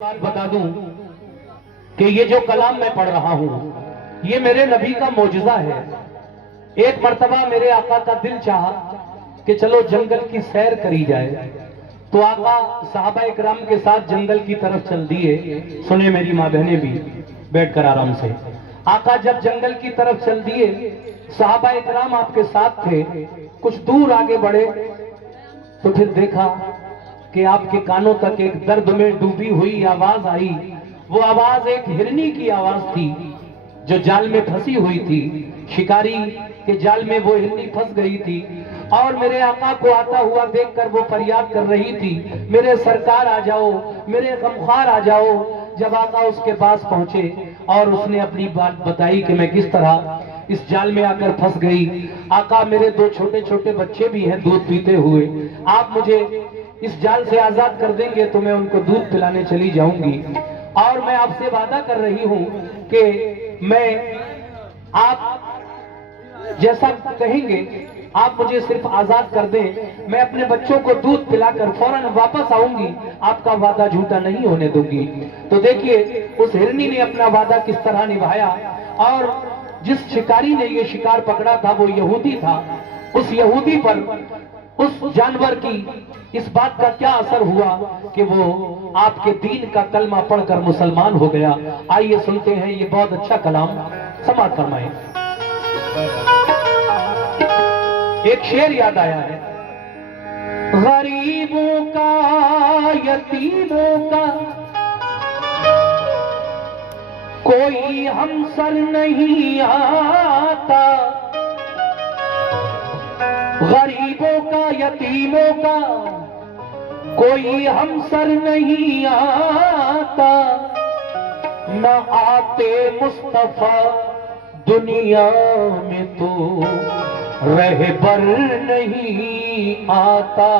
बात बता दूं कि ये जो कलाम मैं पढ़ रहा हूं ये मेरे नबी का मौजज़ा है। एक मर्तबा मेरे आका का दिल चाहा कि चलो जंगल की सैर करी जाए, तो आका सहाबा इकराम के साथ जंगल की तरफ चल दिए। सुने मेरी माँ बहनें भी बैठकर आराम से। आका जब जंगल की तरफ चल दिए, सहाबा इकराम आपके साथ थे। कुछ दूर आगे बढ़े तो फिर देखा कि आपके कानों तक एक दर्द में डूबी हुई आवाज आई। वो आवाज एक हिरनी की आवाज थी जो जाल में फंसी हुई थी। शिकारी के जाल में वो हिरनी फंस गई थी और मेरे आका को आता हुआ देखकर वो फरियाद कर रही थी, मेरे सरकार आ जाओ, मेरे गमख्वार आ जाओ। जब आका उसके पास पहुंचे और उसने अपनी बात बताई कि मैं किस तरह इस जाल में आकर फंस गई। आका, मेरे दो छोटे छोटे बच्चे भी हैं दूध पीते हुए, आप मुझे इस जाल से आजाद कर देंगे तो मैं उनको दूध पिलाने चली जाऊंगी। और मैं आपसे वादा कर रही हूं कि मैं आप जैसा कहेंगे आप मुझे सिर्फ आजाद कर दें, मैं अपने बच्चों को दूध पिलाकर फौरन वापस आऊंगी, आपका वादा झूठा नहीं होने दूंगी। तो देखिए उस हिरनी ने अपना वादा किस तरह निभाया। और जिस शिकारी ने ये शिकार पकड़ा था वो यहूदी था। उस यहूदी पर, उस जानवर की इस बात का क्या असर हुआ कि वो आपके दीन का कलमा पढ़कर मुसलमान हो गया। आइए सुनते हैं ये बहुत अच्छा कलाम, समाअत फरमाएं। एक शेर याद आया है, गरीबों का यतीमों का कोई हमसर नहीं आता, गरीबों का यतीमों का कोई हमसर नहीं आता, न आते मुस्तफा दुनिया में तो रहबर नहीं आता।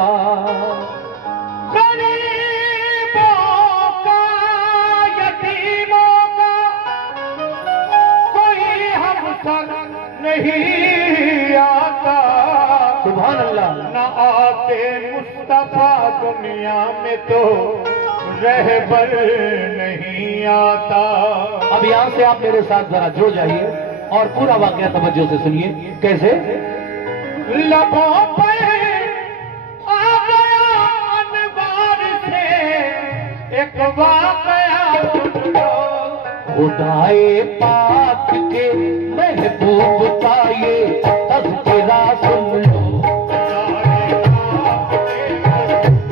गरीबों का यतीमों का कोई हमसर नहीं आता, सुभान अल्लाह। न आते मुस्तफा दुनिया में तो रहबर नहीं आता। अब यहां से आप मेरे साथ जरा जुड़ जाइए और पूरा वाकया तवज्जो से सुनिए। कैसे? लबों पर आ गया अनवार से एक वाकया, खुदाए पाक के महबूब का ये तज़किरा सुन लो।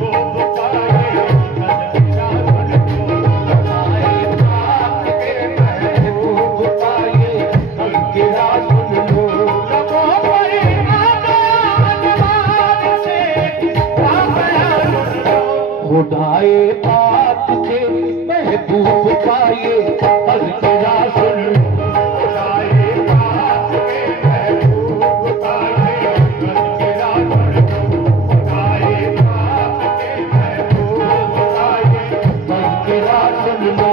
खुदाए पाक के महबूब का ये तज़किरा सुन लो। खुदाए पाक के महबूब का ये तज़किरा सुन लो। खुदाए पाक के महबूब का ये तज़किरा सुन लो।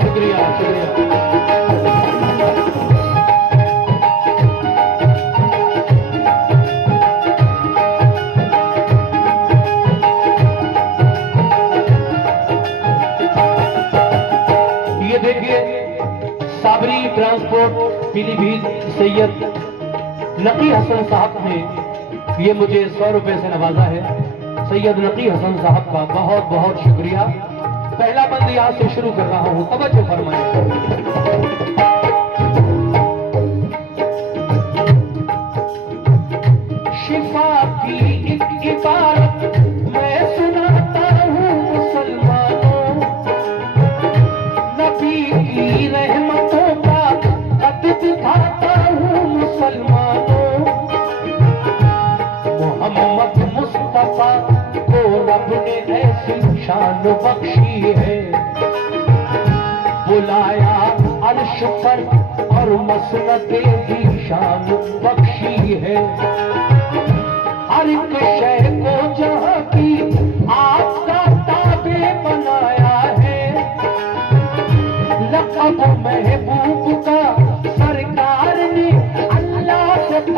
शुक्रिया शुक्रिया। ये देखिए साबरी ट्रांसपोर्ट पीलीभीत सैयद नकी हसन साहब ने ये मुझे 100 रुपए से नवाजा है। सैयद नकी हसन साहब का बहुत बहुत शुक्रिया। पहला बंद यहाँ से शुरू कर रहा हूँ, तवज्जो फरमाएं। शिफा की एक इबारत मैं सुनाता हूँ मुसलमानों, नबी की रहमतों का कद दिखाता हूँ मुसलमानों। मोहम्मद मुस्तफा को रब ने ऐसी शान बख्शी है, बुलाया अर्श पर और मसनदे की शान बख्शी है। हर एक शय को जहाँ की आपका ताबे बनाया है, लक़ब महबूब का सरकार ने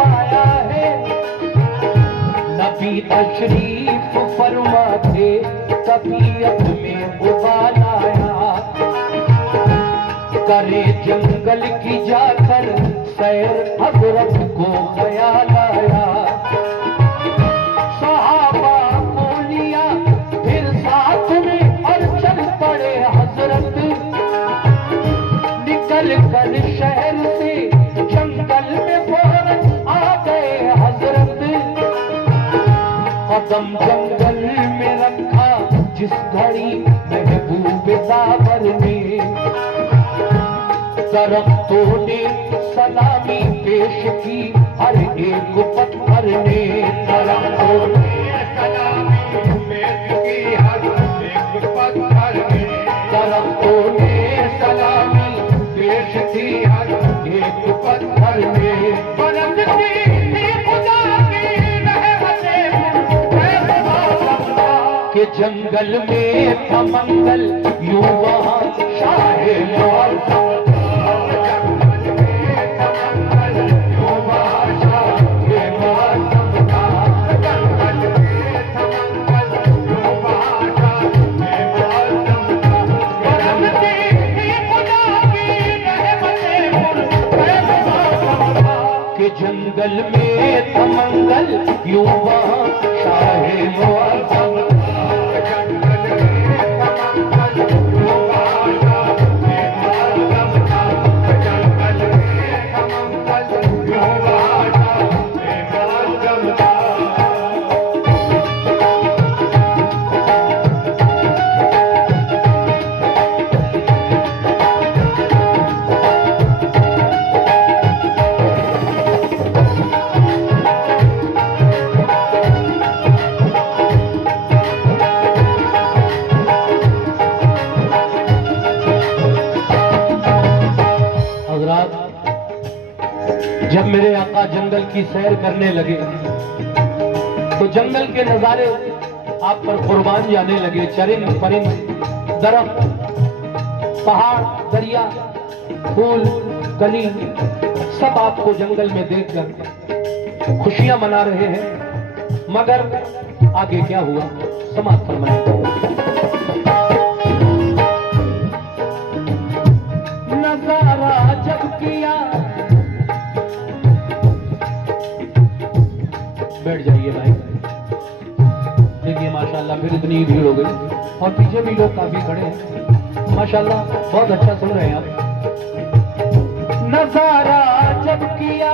पाया है। नबी तशरीफ फरमा थे, तबीयत में उबाल आया। करे जंगल की जाकर सैर, हजरत को ख्याल आया। सहाबा को लिया फिर साथ में और चल पड़े हजरत। निकल कर शहर से जंगल में फौरन आ गए हजरत। कदम जंगल में रखा जिस घड़ी महबूब सावर ने। दरख्तों ने सलामी पेश की हर एक पत्थर ने। दरख्तों ने सलामी पेश की हर एक पत्थर ने। दरख्तों ने सलामी पेश की हर एक पत्थर ने। बरसती थी खुदा की रहमतें कि जंगल में था मंगल, यूं वहाँ शाहे मौसम। जंगल में था मंगल, यूं वहाँ शाहे मौसम। जंगल में था मंगल, यूं वहाँ शाहे मौसम। जंगल में था मंगल, यूं वहाँ शाहे मौसम। जब मेरे आका जंगल की सैर करने लगे तो जंगल के नजारे आप पर कुर्बान जाने लगे। चरिंद परिंद, दरख्त, पहाड़, दरिया, फूल, कली, सब आपको जंगल में देखकर खुशियां मना रहे हैं। मगर आगे क्या हुआ, समाप्त फरमाइए। नजारा जब किया, बैठ जाइए भाई। देखिए माशाल्लाह फिर इतनी भीड़ हो गई और पीछे भी लोग काफी खड़े हैं। माशाल्लाह बहुत अच्छा सुन रहे हैं आप। नजारा जब किया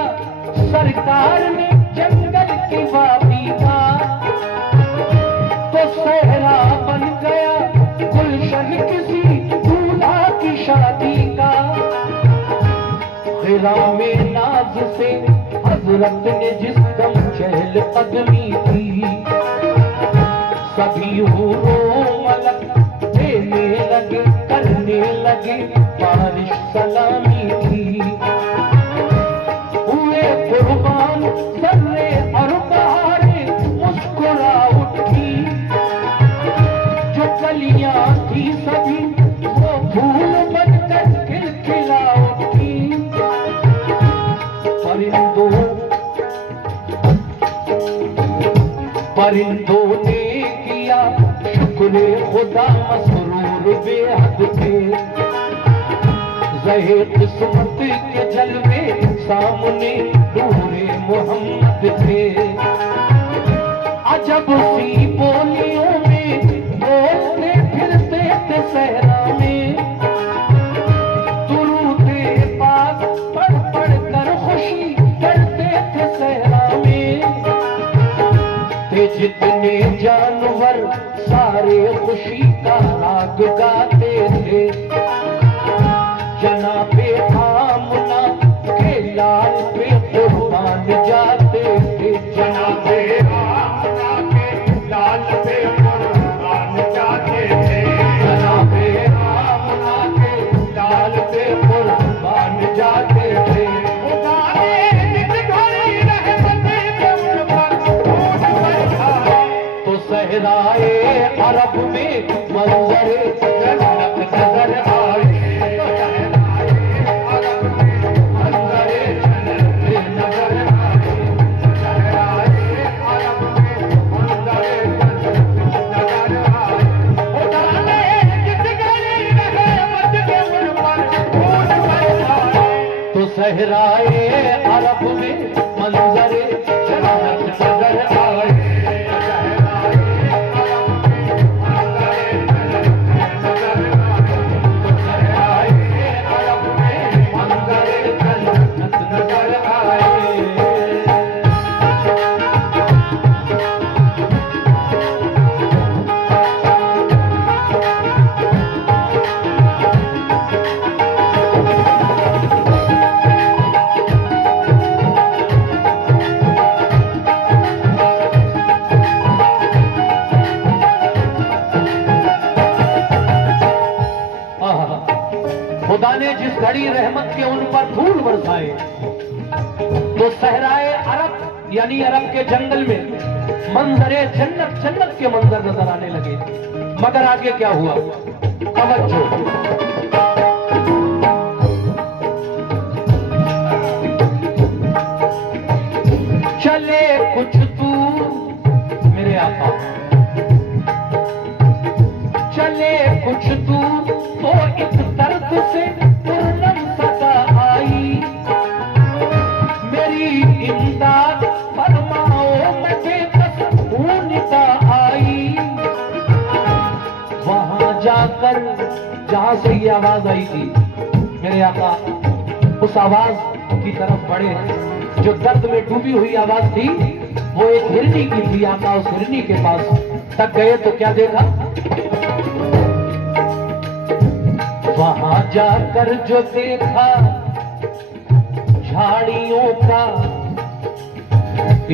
सरकार ने जंगल की वादी का, तो सहरा बन गया गुलशन किसी दूल्हा की शादी का। हिरा में नाज से हजरत ने जिस दम चहल कदमी की, सभी हूरों मलक देने लगे, करने लगे बारिश सलामी की। हुए कुर्बान सर्रे और बहारें मुस्कुरा उठी, जो कलियां थी सभी वो फूल बनकर खिलखिला उठी। परिंदों ने किया शुक्र खुदा मसरूर बेहद थे। ज़हे किस्मत के जलवे सामने नूरे मोहम्मद थे। अजब सी बोलियों में बोलते फिरते थे सहरा में, दुरूदे पाक पढ़ पढ़ कर खुशी करते थे सहरा में। जितने जानवर सारे खुशी का राग गाते थे, जनाबे आमना के लाल पे कुर्बान जाते थे। जनाबे आमना के लाल पे कुर्बान जाते थे। जनाबे आमना के लाल पे कुर्बान जाते थे। खुदा ने जिस घड़ी रहमतें पे उन पर फूट बरसाए, तो सहराए अरब में मंजरे जन्नत नजर आए। तो सहराए अरब में मंजरे सहराए अरब में मंजरे जन्नत नजर आए। खुदा ने जिस घड़ी रहमत के उन पर फूल बरसाए तो सहराए अरब यानी अरब के जंगल में मंजरे जन्नत जन्नत के मंजर नजर आने लगे। मगर आगे क्या हुआ? तवज्जो। चले कुछ दूर मेरे आका, चले कुछ दूर तो एक दर्द से पूर्णम सदा आई। मेरी इमदाद फरमाओ मुझे बस ऊनिता आई। वहां जाकर जहां से ये आवाज आई थी मेरे आका, उस आवाज की तरफ बढ़े। जो दर्द में डूबी हुई आवाज थी वो एक हिरनी की थी। आका उस हिरनी के पास तक गए तो क्या देखा? वहां जाकर जो देखा झाड़ियों का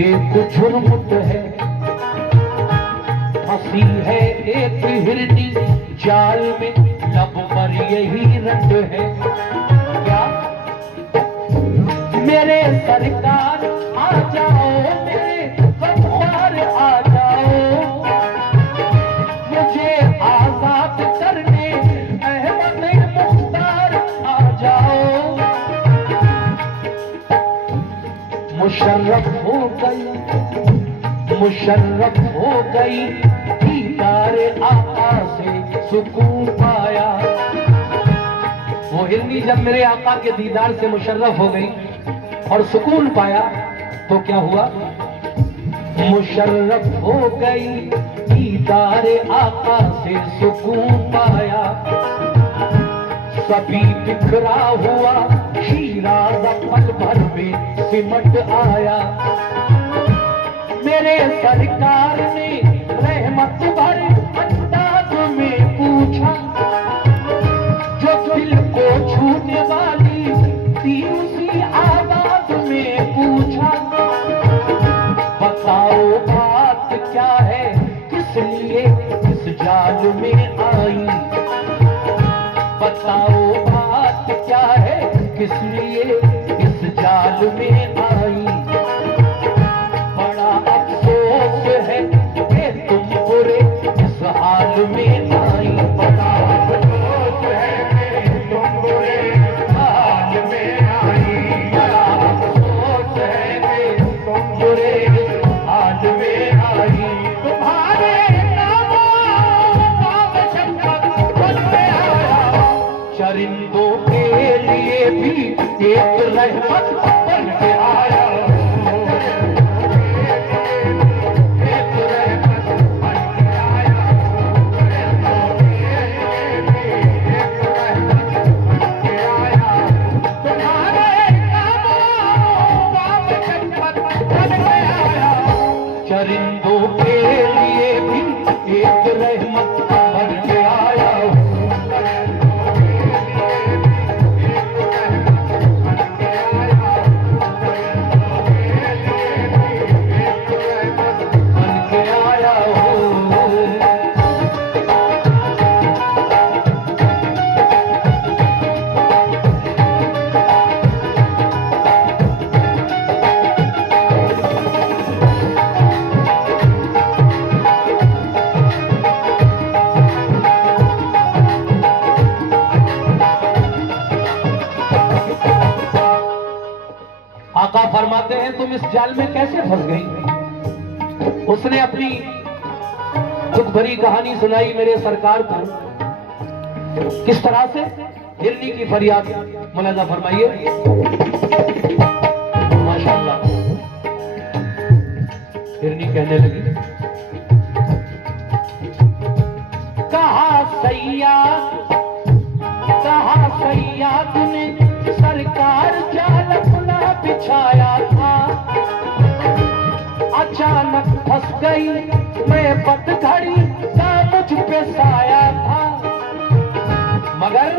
एक झुरमुट है, फंसी है एक हिरनी जाल में, लब पर यही रंग है। क्या मेरे सरकार आ जाओ, मेरे गमख्वार आ जाओ, मुझे आजाद करने अहमद मुख्तार आ जाओ। मुशर्रफ हो गई, मुशर्रफ हो गई, दीदार आका से सुकून पाया। वो हिरनी जब मेरे आका के दीदार से मुशर्रफ हो गई और सुकून पाया तो क्या हुआ? मुशर्रफ हो गई, दीदार आका से सुकून पाया। सभी बिखरा हुआ शीराज पल भर में सिमट आया। मेरे सरकार ने रहमत भरे अंदाज में पूछा, जो दिल को छूने वाली थी उसी आवाज में पूछा, बताओ बात क्या है, किस लिए इस जाल में आई? बताओ बात क्या है, किस लिए इस जाल में आई? बड़ा अफसोस है कि तुम बुरे इस हाल में आई। बड़ा अफसोस है कि तुम बुरे इस हाल में आई। बड़ा अफसोस है कि तुम बुरे इस हाल में आई। तुम्हारे चरिंदों के लिए भी एक रहमत बन के आया। एक रहमत बन के आया। एक रहमत बन के आया। तुम्हारे बन के आया। चरिंदों के लिए भी एक रहमत बन के आया। आका फरमाते हैं तुम इस जाल में कैसे फंस गई? उसने अपनी दुख भरी कहानी सुनाई मेरे सरकार को। किस तरह से? हिरनी की फरियाद मुलाजा फरमाइए। माशाल्लाह। हिरनी कहने लगी, कहा सैयाद ने सरकार जाल अपना बिछाया था, अचानक फंस गई मैं पतझड़ी का मुझ पे साया था। मगर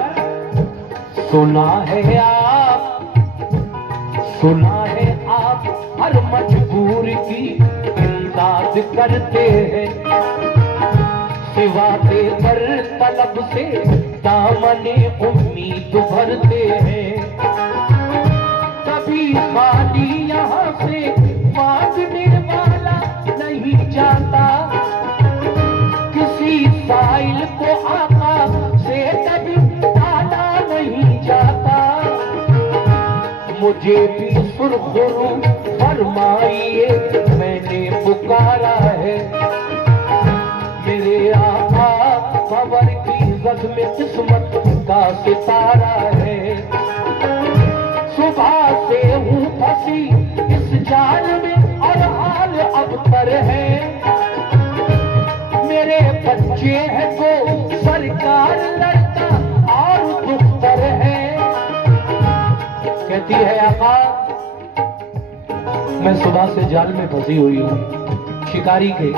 सुना है आप हर मजबूर की इमदाद करते हैं, सिवा देकर तलब से दामने उम्मीद भरते हैं। कभी खाली यहाँ से मांगने वाला नहीं जाता, किसी साइल को आका से कभी डाला नहीं जाता। मुझे भी सुरखुरू फरमाइए मैंने पुकारा है, मेरे आका खबर की जद में किस्मत का सितारा है। सुबह से हूँ फंसी इस जाल में और हाल अबतर है, मेरे बच्चे हैं तो सरकार लड़का और दुख्तर है। कहती है आका मैं सुबह से जाल में फंसी हुई हूँ शिकारी के,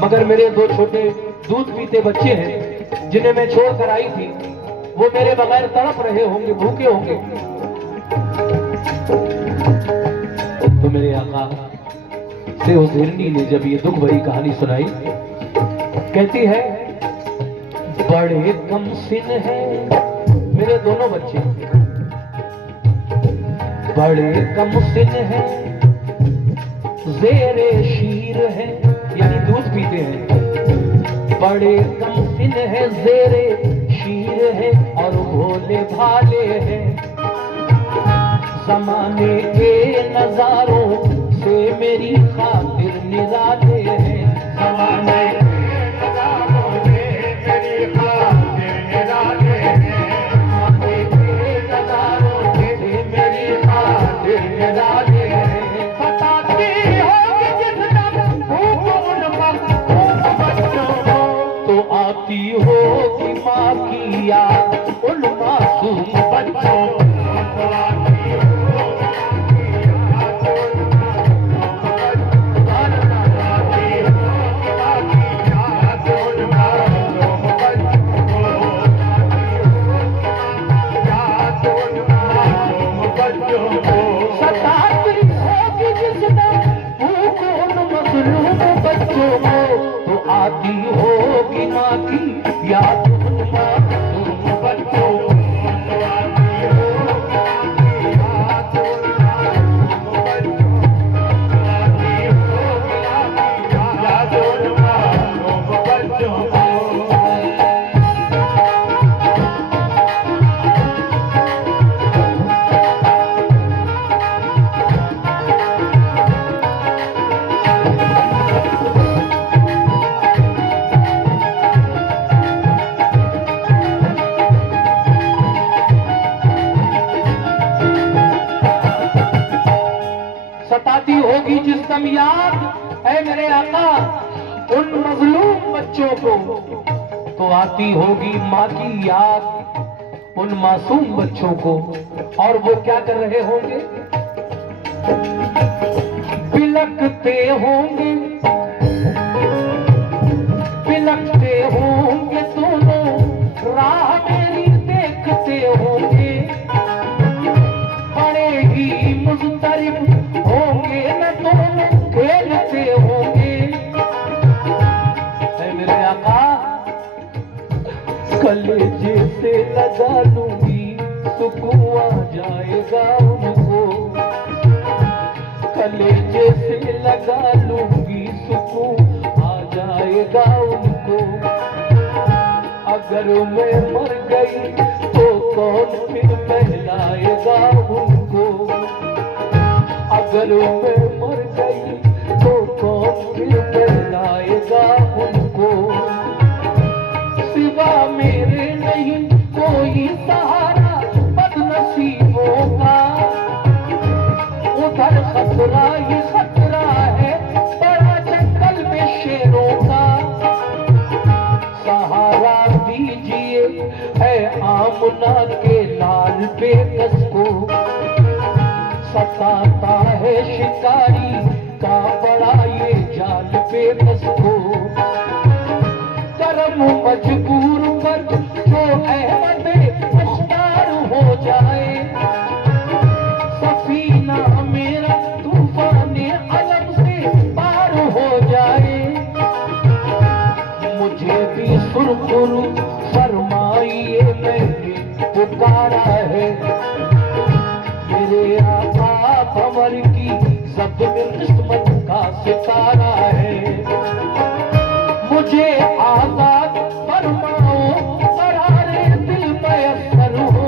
मगर मेरे दो छोटे दूध पीते बच्चे हैं जिन्हें मैं छोड़कर आई थी, वो मेरे बगैर तड़प रहे होंगे, भूखे होंगे। तो मेरे आका से उस हिरनी ने जब ये दुख भरी कहानी सुनाई, कहती है बड़े कम सिन है मेरे दोनों बच्चे, बड़े कम सिन है, ज़ेरे शीर है, यानी दूध पीते हैं, बड़े कम सिन है, ज़ेरे शीर है और भोले भाले हैं। ज़माने के नजारों से मेरी खातिर निराले हैं, ज़माने के नजारों से मेरी खातिर निराले हैं, ज़माने के नजारों से मेरी खातिर निराले हैं। बताती होगी जिस दम भूख उन बच्चों को, तो आती होगी माँ की याद उन मासूम बच्चों को। तो आती होगी माँ की याद उन मासूम बच्चों को, तो आती होगी माँ की याद उन मासूम बच्चों को, आती होगी माँ की याद उन मासूम बच्चों को। सताती होगी जिस दम याद है मेरे आका उन मजलूम बच्चों को, तो आती होगी माँ की याद उन मासूम बच्चों को। और वो क्या कर रहे होंगे, बिलखते होंगे, बिलखते होंगे दोनों राह मेरी देखते होंगे, बड़े ही मुज़तरिब होंगे न दोनों खेलते होंगे। मेरे आका कलेजे से लगा लूंगी सुकून आ जाएगा उनको, कलेजे से लगा लूंगी सुकून आ जाएगा उनको। अगर मैं मर गई तो कौन फिर बहलाएगा उनको, अगर मैं मर गई तो कौन फिर बहलाएगा उनको। सिवा मेरे नहीं कोई सहारा बदनसीबों का, बताता है शिकारी का बड़ा ये जाल पे कसको करम मजबूर पर जो अहमद मुख्तार हो जाए सफीना मेरा तूफान अलम से पार हो जाए मुझे भी सुरखुरु फरमाइए मैंने पुकारा है मेरे आका भंवर की सब में किस्मत का सितारा है मुझे आजाद फरमाओ करारे दिल मयस्सर हो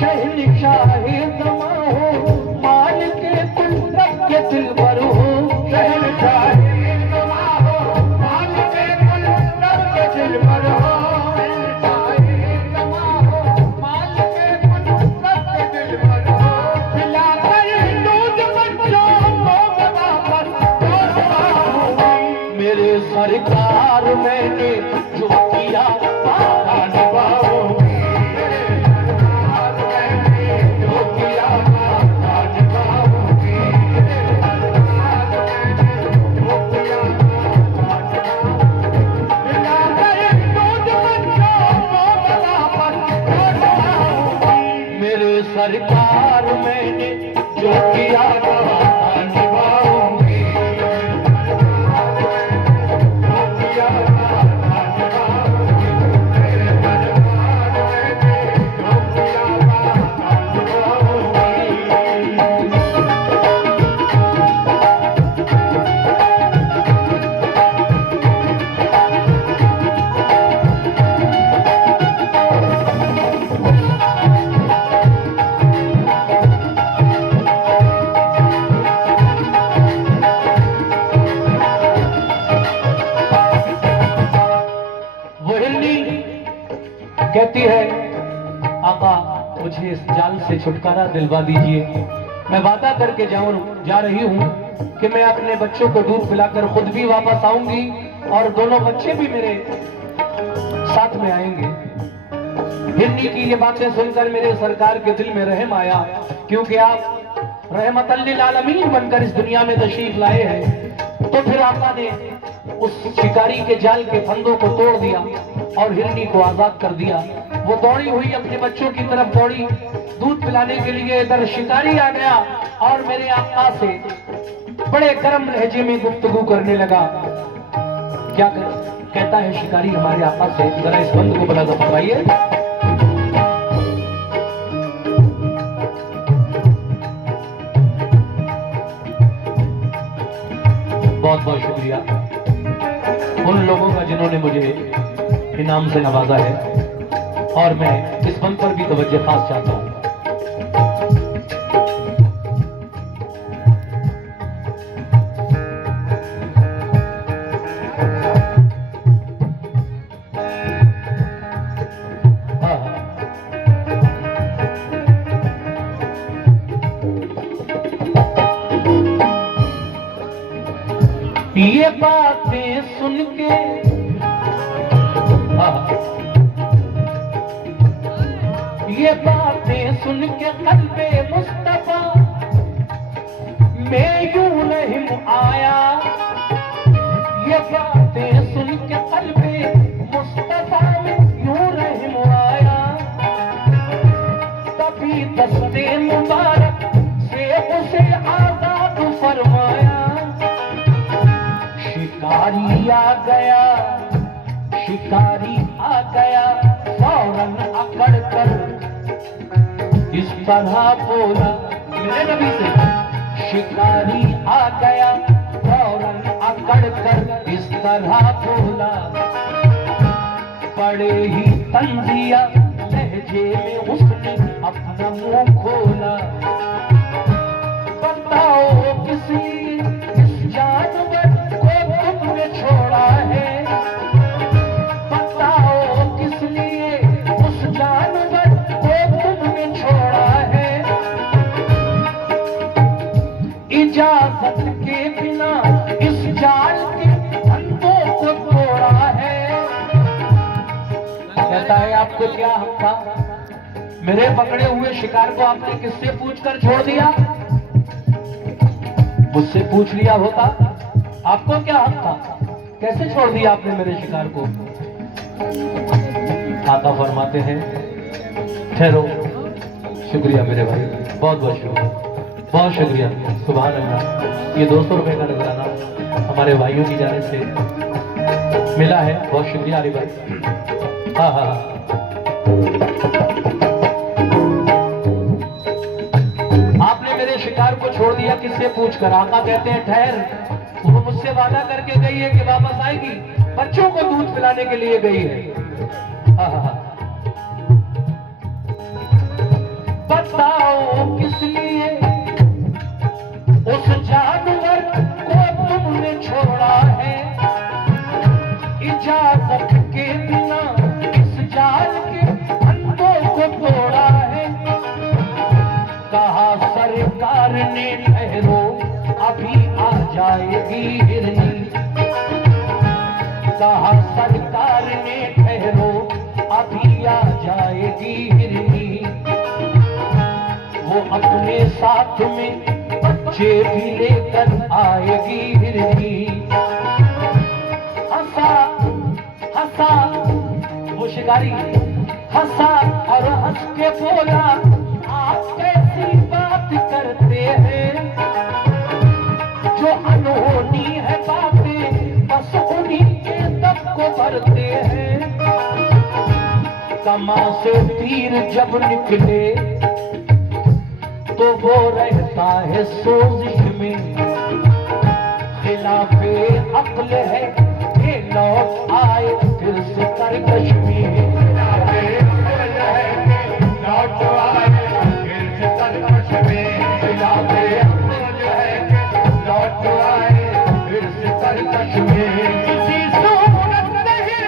शहंशाहे ज़मां हो मालिक कुदरत के दिलबर हो शहंशाहे ज़मां हो मालिक कुदरत के दिलबर हो शहंशाहे ज़मां हो मालिक कुदरत के दिलबर हो खिलाकर दूध बच्चों को वापस मेरे सरकार मैंने जो किया वादा निभाऊंगी जो किया वादा निभाऊंगी जो किया खिलाकर दूध बच्चों को वापस मेरे सरकार मैंने जो किया वादा निभाऊंगी कहती है आका मुझे इस जाल से छुटकारा दिलवा दीजिए मैं वादा करके जा रही हूँ कि मैं अपने बच्चों को दूध पिलाकर खुद भी वापस आऊंगी और दोनों बच्चे भी मेरे साथ में आएंगे हिरनी की ये बातें सुनकर मेरे सरकार के दिल में रहम आया क्योंकि आप रहमतल लिल आलमीन बनकर इस दुनिया में तशरीफ लाए हैं तो फिर आका ने उस शिकारी के जाल के फंदों को तोड़ दिया और हिरनी को आजाद कर दिया वो दौड़ी हुई अपने बच्चों की तरफ दौड़ी दूध पिलाने के लिए इधर शिकारी आ गया और मेरे आका से बड़े गर्म लहजे में गुफ्तगू करने लगा कहता है शिकारी हमारे आका से जरा इस बंद को बड़ा फरमाइए बहुत बहुत शुक्रिया उन लोगों का जिन्होंने मुझे इनाम से नवाजा है और मैं इस बंद पर भी तवज्जो खास चाहता हूं ये बातें सुन के ये बातें सुन के कल्बे मुस्तफा मैं यूं नहीं आया ये बातें सुन के कल्बे मुस्तफा में यूं नहीं आया तभी दस्ते मुबारक से उसे आजाद फरमाया शिकारी आ गया फौरन अकड़ कर इस तरह बोला मेरे नबी से शिकारी आ गया फौरन अकड़ कर इस तरह बोला बड़े ही तंजिया लहजे में उसने अपना मुंह खोला बताओ किस लिए इस जानवर को तुमने छोड़ा है बताओ किस लिए उस जानवर को तुमने छोड़ा है इजाजत के बिना इस जाल के फंदों को तोड़ा है कहता है आपको क्या हक था मेरे पकड़े हुए शिकार को आपने किससे पूछकर छोड़ दिया? मुझसे पूछ लिया होता, आपको क्या हक था? कैसे छोड़ दिया आपने मेरे शिकार को? आका फरमाते हैं, ठहरो, शुक्रिया मेरे भाई, बहुत बहुत शुक्रिया, बहुत शुक्रिया, सुभान अल्लाह। ये 200 रुपए का नजराना हमारे भाइयों की जाने से मिला है, बहुत शुक्रिया अली भाई। हाँ हाँ, आपने मेरे शिकार को छोड़ दिया किससे पूछकर? आका कहते हैं, ठहर, वो मुझसे वादा करके गई है कि वापस आएगी, बच्चों को दूध पिलाने के लिए गई है। हाँ हाँ, बताओ किस लिए उस जानवर को तुमने छोड़ा है? इजाजत के बिना इस जाल के फंदों को तोड़ा है। कहा सरकार ने, ठहरो, अभी आ जाएगी हिरनी। कहा सरकार ने, ठहरो, अभी आ जाएगी हिरनी। वो अपने साथ में बच्चे भी लेकर आएगी हिरनी। हंसा हंसा वो शिकारी, हंसा और हंस के बोला, आप कैसी बात करते हैं? जो अनहोनी है बातें बस उन्हीं के दब को भरते हैं। कमा से तीर जब निकले तो वो रहता है सोजिश में। खिलाफे अक्ल है ये लौट आए फिर से तरकश में। खिलाफे अक्ल है ये लौट आए फिर से तरकश में। खिलाफे अक्ल है ये लौट आए फिर से तरकश में। किसी सूरत नहीं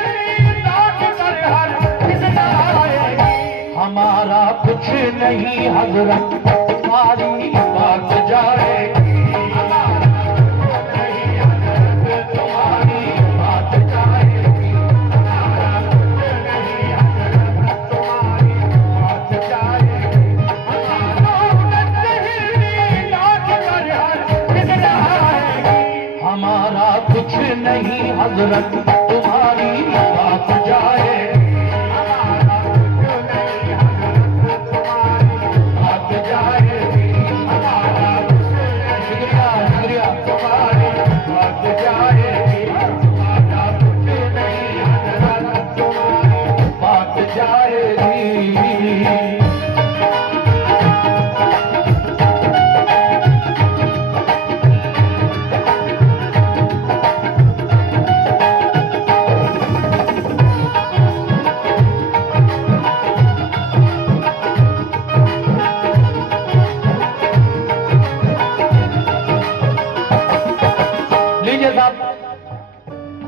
लौट कर हर किसना आएगी। हमारा कुछ नहीं हजरत, तुम्हारी बात जाएगी। नहीं हजरत तुम्हारी बात जाएगी। नहीं हजरत तुम्हारी बात जाएगी। नहीं लौट कर हर किसना आएगी। हमारा कुछ नहीं हजरत, तुम्हारी बात जाएगी।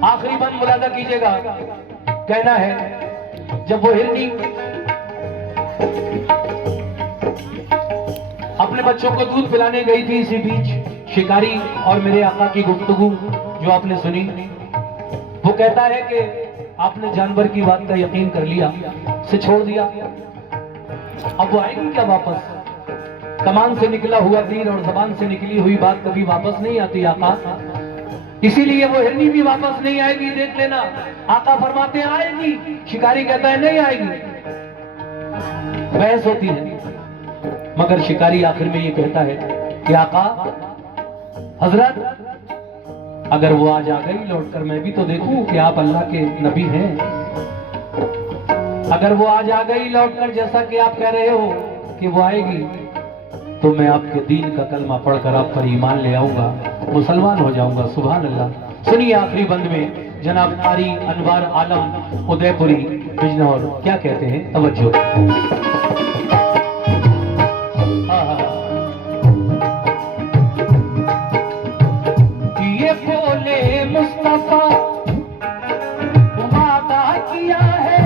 आखिरी बात मुलाजा कीजिएगा, कहना है जब वो हिरनी अपने बच्चों को दूध पिलाने गई थी, इसी बीच शिकारी और मेरे आका की गुफ्तगू जो आपने सुनी, वो कहता है कि आपने जानवर की बात का यकीन कर लिया, से छोड़ दिया, अब वो आएगी क्या वापस? कमान से निकला हुआ तीर और जबान से निकली हुई बात कभी वापस नहीं आती आका, इसीलिए वो हिरनी भी वापस नहीं आएगी, देख लेना। आका फरमाते हैं आएगी, शिकारी कहता है नहीं आएगी। बहस होती है, मगर शिकारी आखिर में ये कहता है कि आका हजरत अगर वो आज आ गई लौटकर, मैं भी तो देखूं कि आप अल्लाह के नबी हैं। अगर वो आज आ गई लौटकर जैसा कि आप कह रहे हो कि वो आएगी, तो मैं आपके दीन का कलमा पढ़कर आप पर ईमान ले आऊंगा, मुसलमान हो जाऊंगा। सुभान अल्लाह। सुनिए आखिरी बंद में जनाब कारी अनवार आलम उदयपुरी बिजनौर क्या कहते हैं, तवज्जो। ये बोले मुस्तफा वादा किया है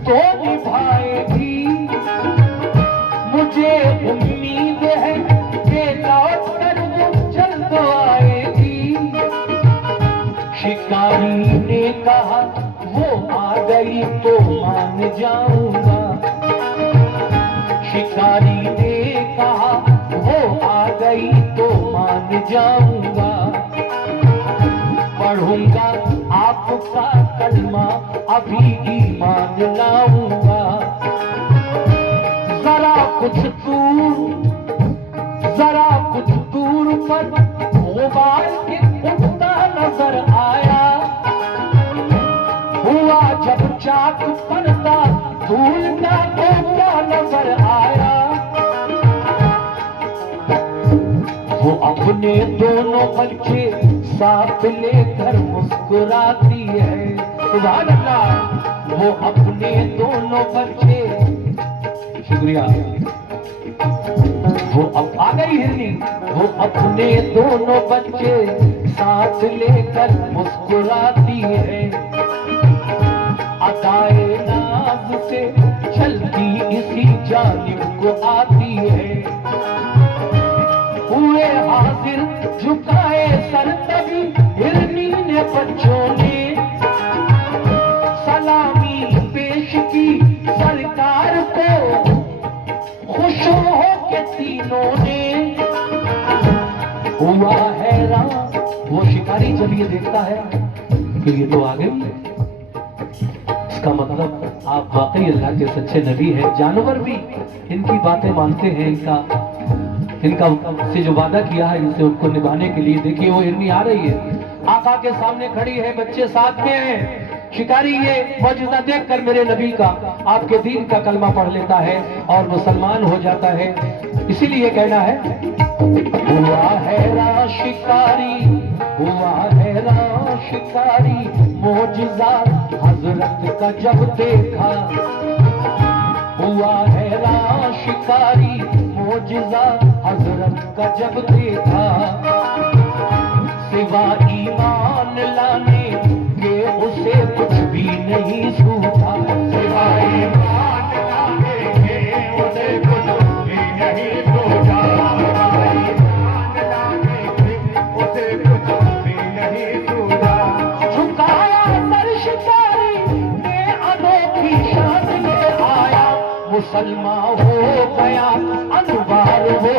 तो निभाएगी, मुझे उम्मीद है कि लौट कर जल्द आएगी। शिकारी ने कहा वो आ गई तो मान जाऊंगा, जाऊंगा, पढ़ूंगा आपका कलमा, अभी ईमान लाऊंगा। जरा कुछ दूर पर गुबार के उड़ता नजर आया, हुआ जब चाक पड़ता धूल का टोपा नजर आया। वो अपने दोनों बच्चे साथ लेकर मुस्कुराती है, सुभान अल्लाह। वो अपने दोनों बच्चे, शुक्रिया, वो अब आ गई हिरनी। वो अपने दोनों बच्चे साथ लेकर मुस्कुराती है, अदाए नाज से चलती इसी जानिब को आती है। हुए हाजिर झुकाए सर तभी हिरनी ने बच्चों ने सलामी पेश की सरकार को, खुश हो के तीनों ने। हुआ हैरान वो शिकारी जब ये देखता है कि ये तो आ गई, इसका मतलब आप वाकई अल्लाह के सच्चे नबी हैं। जानवर भी इनकी बातें मानते हैं, इनका से जो वादा किया है इनसे उनको निभाने के लिए। देखिए वो हिरनी आ रही है, आका के सामने खड़ी है, बच्चे साथ में हैं। शिकारी ये मौजूदा देखकर मेरे नबी का, आपके दीन का कलमा पढ़ लेता है और मुसलमान हो जाता है। इसीलिए कहना है, हुआ हैरान शिकारी, हुआ हैरान शिकारी, मौजिज़ा हजरत का जब देखा। हुआ हैरान शिकारी, मौजिज़ा हजरत का जब देखा। सिवा ईमान लाने के उसे कुछ भी नहीं सूझा। सिवा ईमान लाने के उसे कुछ भी नहीं सूझा। सिवा ईमान लाने के उसे कुछ भी नहीं सूझा। झुकाया सर शिकारी ने अनोखी शान ले आया, मुसलमान हो गया अनवार हो